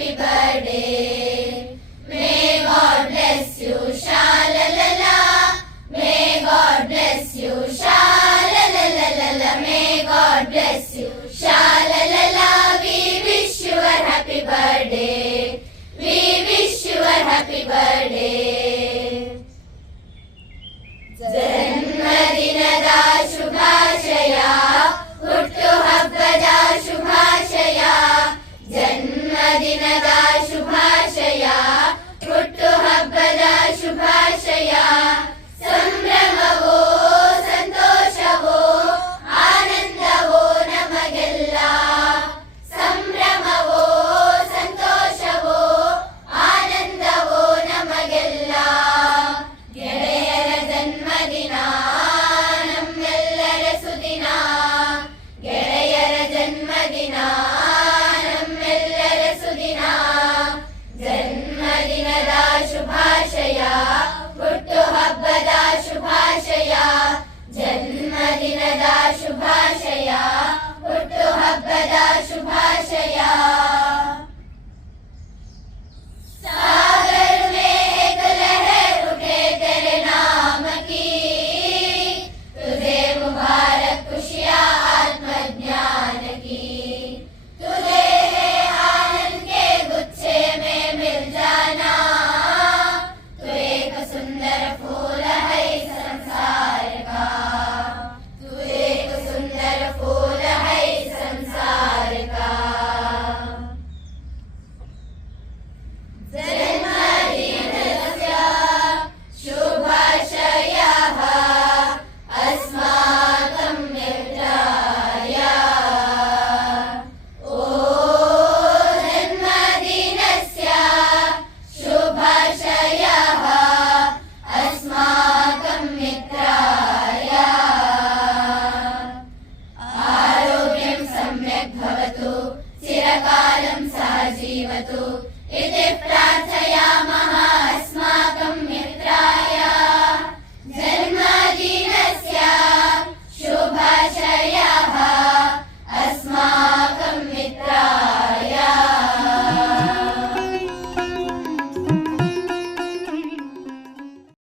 happy birthday. May God bless you, sha-la-la-la. May God bless you, sha-la-la-la-la. May God bless you, sha-la-la-la. We wish you a happy birthday. We wish you a happy birthday. ಜನ್ಮದಿನದ ಶುಭಾಶಯ, ಹುಟ್ಟು ಹಬ್ಬದ ಶುಭಾಶಯ. ಜನ್ಮದಿನದ ಶುಭಾಶಯ, ಹುಟ್ಟು ಹಬ್ಬದ ಶುಭಾಶಯ. ಸಂಭ್ರಮವೋ ಸಂತೋಷವೋ ಆನಂದವೋ ನಮಗೆಲ್ಲ. ಸಂಭ್ರಮವೋ ಸಂತೋಷವೋ ಆನಂದವೋ ನಮಗೆಲ್ಲ. ಗೆಳೆಯರ ಜನ್ಮದಿನ ನಮ್ಮೆಲ್ಲರ ಸುದಿನ. ಗೆಳೆಯರ ಜನ್ಮದಿನ ನಮ್ಮೆಲ್ಲರ ಸುದಿನ. ಜನ್ಮದಿನದ ಶುಭಾಶಯ, ಹುಟ್ಟು ಹಬ್ಬದ ಶುಭಾಶಯ. ಜನ್ಮದಿನದ ಶುಭಾಶಯ, ಹುಟ್ಟು ಹಬ್ಬದ ಶುಭಾಶಯ.